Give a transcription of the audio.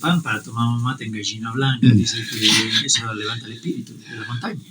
Pan para tomar mate en Gallina Blanca, Mm. dice que eso levanta el espíritu de la montaña.